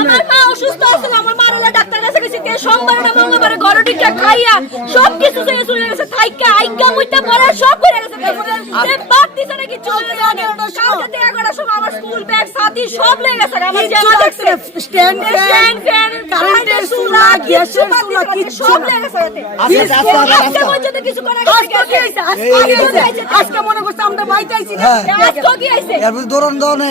আমার মা অসুস্থ ছিল, আমার মা হলো ডাক্তার কাছে গেছে, কে সোমবারে না মঙ্গলবারে ঘরে টিকা খাইয়া সব কিছু শেষ হয়ে গেছে, থাইকা আইগা মুইটা পরে সব করে গেছে, সে বাদ দিছে না কিছু লাগে। কালকে থেকে 11টার সময় আমার স্কুল ব্যাগ সাথী সব লেগে গেছে, আমার জামা দেখছে স্ট্যান্ড ফ্যান কারেন্টের চুলা গ্যাসের চুলা কিছু সব লেগে গেছে। আজকে পর্যন্ত কিছু করা গেছে, আজকে মনে করছে আমরা বাইতে আইছি না, আজকে কি আইছে এরপর দরন দনে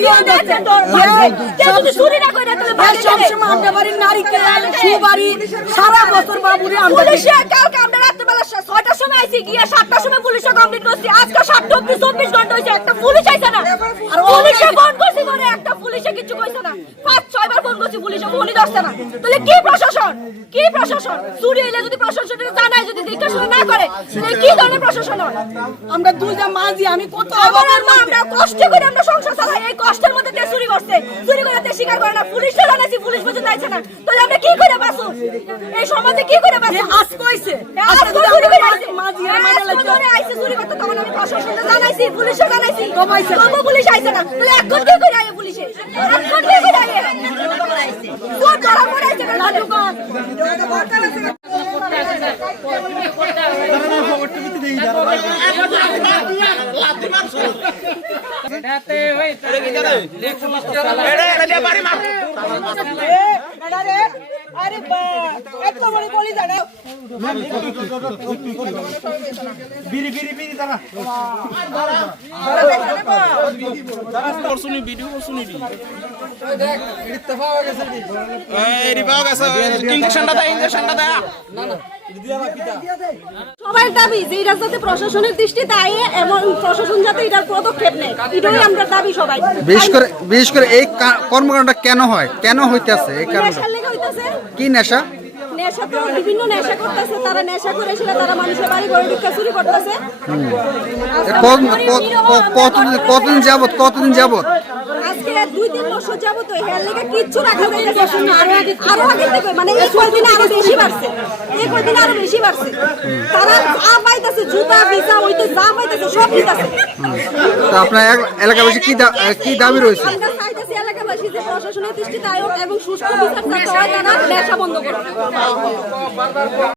দিয়ে দেখছে তোর ভাই যদি চুরি না করে তাহলে ভাই সব সময় আমরা বাড়ির নারীকে সুবাড়ি সারা বছর বাবুরে আমরা পুলিশে কালকে আমরা রাতে বেলা 6টার সময় আইছি, গিয়া 7টার সময় পুলিশে কমপ্লিট করছি, আজকে 7টা অবধি 24 ঘন্টা হইছে, একটা পুলিশ আইছে না। আর পুলিশে ফোন করছি করে একটা পুলিশে কিছু কইছে না, 5-6 বার ফোন করছি পুলিশে ফোনই ধরছে না। তাহলে কি প্রশাসন, কি প্রশাসন? চুরি হইলে যদি প্রশাসনকে জানায়, যদি জিজ্ঞাসা না করে, তাহলে কি ধরনের প্রশাসন হয়? আমরা দুইটা মাঝি, আমি কত অভাবের মা, আমরা কষ্ট করে আমরা সংসার চালাই, এই কষ্টের মধ্যে তে চুরি করছে, চুরি করে তে স্বীকার করে না, পুলিশে জানাইছি, পুলিশ পর্যন্ত আইছে না। তাহলে আমরা কি করে বাঁচো এই সমাজে, কি করে বাঁচো? আজ কইছে আজ চুরি করে আইছে মাঝি, মাইনা লাগছে ধরে আইছে চুরি করতে, তখন আমি প্রশাসনকে জানাইছি, পুলিশে জানাইছি, তবু পুলিশ আইছে না। তাহলে এখন কি করে আইছে পুলিশে, এখন কি করে আইছে সব ধরা পড়ে আইছে না লাজুকান এটাতে ওই এটা বাড়ি মার আরে বা এত বড় গলি জানা বিড়ি বিড়ি বিড়ি দাঁড়া করছুনি ভিডিও করছুনি দি দেখ ইত্তেফা হয়ে গেছে এই রিবা গেছে ইনজেকশনটা দে না না সবাই দাবি যে এটা যাতে প্রশাসনের দৃষ্টিতে আয় এবং প্রশাসন যাতে এটার পদক্ষেপ নেয়, এটাই আমরা দাবি সবাই। বিশেষ করে এই কর্মকাণ্ডটা কেন হয়, কেন হইতেছে? এই কারণে কি নেশা? নেশা তো বিভিন্ন নেশা করতেছে, তারা নেশা করেছিল, তারা মানুষের বাড়ি ঘরে ঢুকে চুরি করতেছে। কতদিন যাবত আজকে 2-3 বছর যাবত হেয়ার লেগে কিচ্ছু রাখা যাইতেছে না, আরো আগে থেকে মানে এই কয়েকদিন আরো বেশি বাড়ছে, এই কয়েকদিন আরো বেশি বাড়ছে। তারা যা পাইতেছে জুতা ভিসা হইতে যা পাইতেছে সব নিতেছে। তো আপনার এলাকাবাসী কি দাবি রয়েছে? আমরা চাইতেছি এলাকাবাসী যে প্রশাসনের দৃষ্টিতে আয়োগ এবং সুষ্ঠু বিচার যাতে হয়, তারা নেশা বন্ধ করে।